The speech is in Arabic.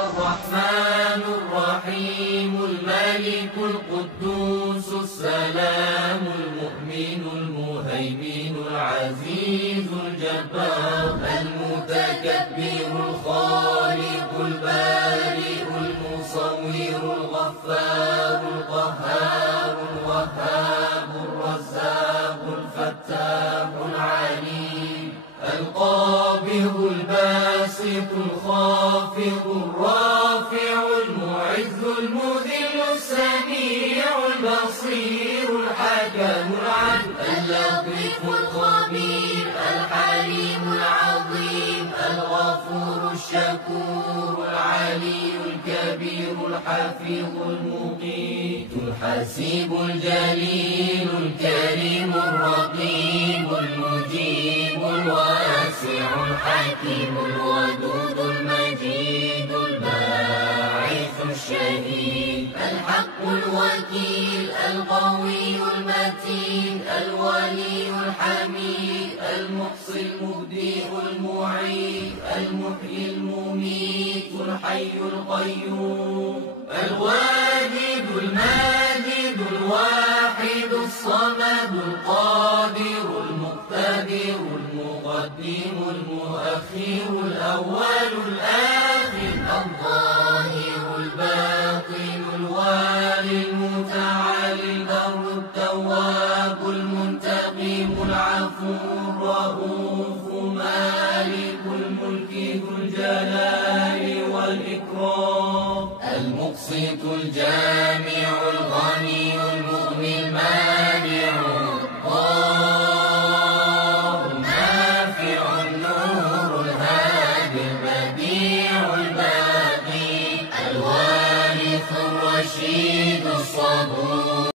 الرحمن الرحيم الملك القدوس السلام المؤمن المهيمن العزيز الجبار المتكبر الخالق البارئ المصور الغفار القهار الوهاب الرزاق الفتاح العليم القابض الباسط الخافض الرافع المعز المذل السميع البصير الحكم العدل اللطيف الخبير الحليم العظيم الغفور الشكور العلي الكبير الحفيظ المقيت الحسيب الجليل الكريم الرقيب المجيب الواسع الحكيم الودود المجيد الباعث الشهيد الحق الوكيل القوي المتين الولي الحميد المحصي المبدئ المعيد المحيي المميت الحي القيوم الواجد الماجد الواحد الصمد القادر المقتدر المقدم المؤخر الأول الآخر الظاهر الباطن الوالي المتعالي البر التواب المنتقم العفو الرؤوف مالك الملك ذو الجلال والإكرام المقسط الجامع الغني المغني المانع الضار النافع النور الهادي البديع الباقي الوارث الرشيد الصبور